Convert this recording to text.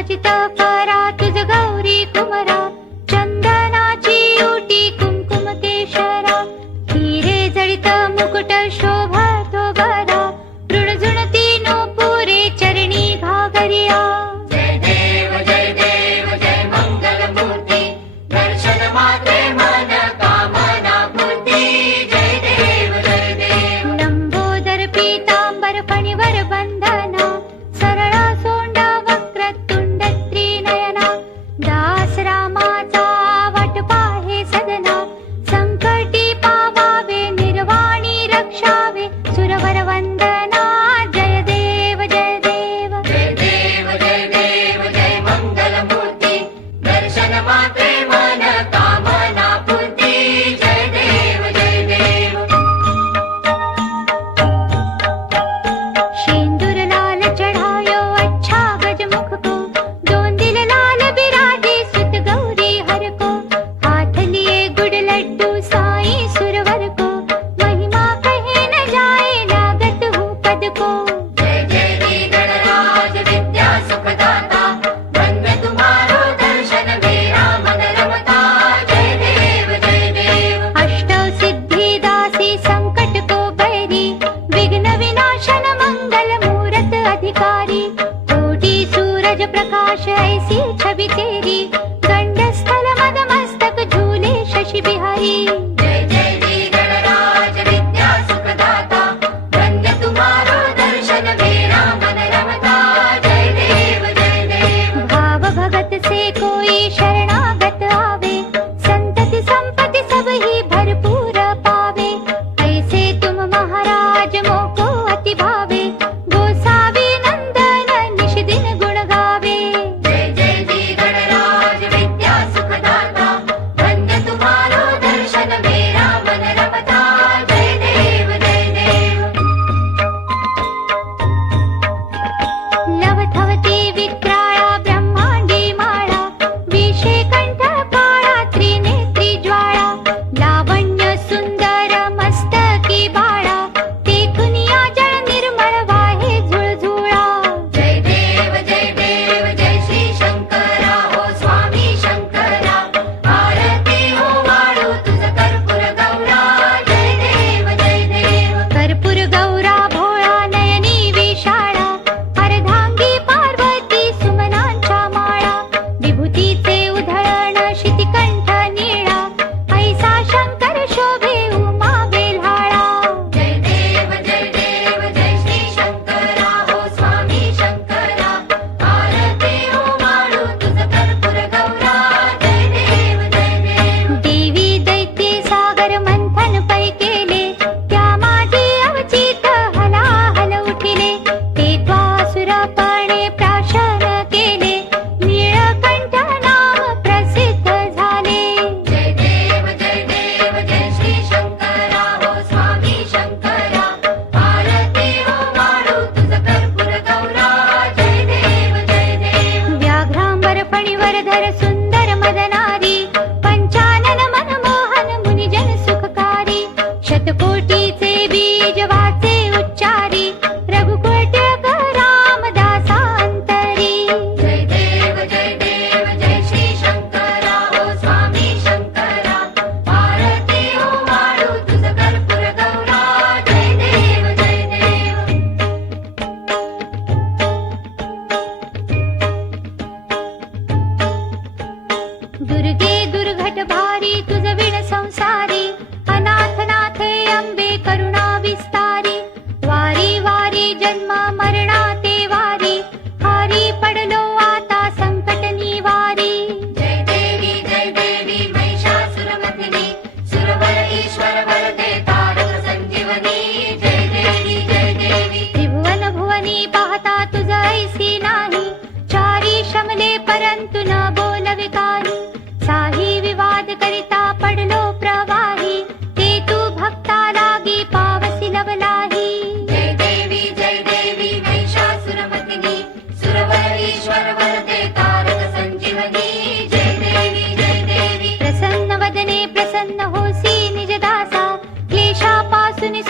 खचित परा तुझ गौरी कुमरा, चंदनाची ओटी कुमकुम केशरा, हिरे जडित मुकुट शोभतो बरा, ऋणझुणती नूपुरे चरणी घागरिया. जय देव जय मंगल मूर्ती, दर्शन मात्रे मन कामना पूर्ती. जय देव लंबोदर पीतांबर फणीवर बंधना, सरळा सोंडा वक्रतुंड त्रिनयना, दास रामाचा वाट पाहे सदना, संकटी पावावे निर्वाणी रक्षावे, सुरवर वंदना. जय देव जय देव जय मंगल मूर्ती, दर्शन मात्रे मन कामना पूर्ती. जय देव शेंदूर लाल चढ़ायो अच्छा गजमुख को, दोन दिल लाल बिराजे सुत गौरी हर को, हाथ लिए गुड़ लड्डू साई सुरवर को, महिमा कहे न जाए लागत हूँ पद को. जय जय गणराज विद्या सुखदाता, धन्य तुम्हारो दर्शन मेरा मन रमता. जय देव अष्टौ सिद्धि दासी संकट को बैरी, विघ्न विनाशन मंगल मूरत अधिकारी, कोटि सूरज प्रकाश ऐसी छवि तेरी, गंड स्थल मद मस्तक झूले शशि बिहारी. जय जय गणराज विद्या सुखदाता, धन्य तुम्हारो दर्शन मेरा मन रमता. जय देव भाव भगत से कोई शरणागत आवे, संतति संपत्ति सब ही भरपूर पावे, ऐसे तुम महाराज मोको अति भावे, गोसावी नंदन निश दिन गुण गावे. जय जय गणराज विद्या सुखदाता, धन्य तुम्हारो दर्शन मेरा मन रमता. जय देव लवथवती विक्राळा ब्रह्मांडी माळा, विषे कंठ काळा त्रिनेत्री ज्वाळा, लावण्य सुंदर मस्तकी बाळा, देखुनिया जळ निर्मळ वाहे झुळझुळा. जय देव जय श्री शंकरा हो स्वामी शंकरा, आरती हो वाळू तुझ कर्पूर गौरा. जय देव कर्पूर गौरा भोळा नयनी विशाळा, अर्धांगी पार्वती सुमनांच्या माळा, विभूतीचे उधळण शितिकंठ निळा, ऐसा शंकर शोभे उमा बेल्हाळा. जय देव जय श्री शंकरा हो स्वामी शंकरा, आरती हो वाळू तुझ कर्पूर गौरा. जय देव देवी दैत्ये सागर मंथन पै केले, त्या माझी अवचित हलाहल उठिले, ते त्वासुरपणे प्राशन केले, नीळकंठ नाम प्रसिद्ध झाले. जय देव जय श्री शंकरा हो स्वामी शंकरा, आरती हो वाळू तुझ कर्पूर गौरा. जय देव व्याघ्रांबर फणीवर धर सुंदर मदनारी, पंचानन मनमोहन मुनिजन सुखकारी, शतकोटीचे बीज वाचे उच्चारी, रघुकोटक रामदासांतरी. जय देव जय श्री शंकरा हो स्वामी शंकरा, आरती हो वाळू तुझ कर्पूर गौरा. जय देव दुर्गे दुर्घट भारी तुझ विण संसारी, अनाथ नाथे अंबे करुणा विस्तारी, वारी वारी जन्म मरणाते वारी, हारी पडलो आता संकट निवारी. जय देवी महिषासुरमर्दिनी, सुरवर ईश्वर वरदे तारक संजीवनी. जय देवी त्रिभुवन भुवनी पाहता तुझ ऐसी नाही, चारी शमले परंतु न बोलवे काही, साही विवाद करिता पडलो प्रवाही, ते तू भक्ता लागी पावसी लवलाही. जय देवी महिषासुरमर्दिनी, सुरवर ईश्वर वरदे तारक संजीवनी. जय देवी प्रसन्न वदने प्रसन्न होसी निज दासा, क्लेशापासून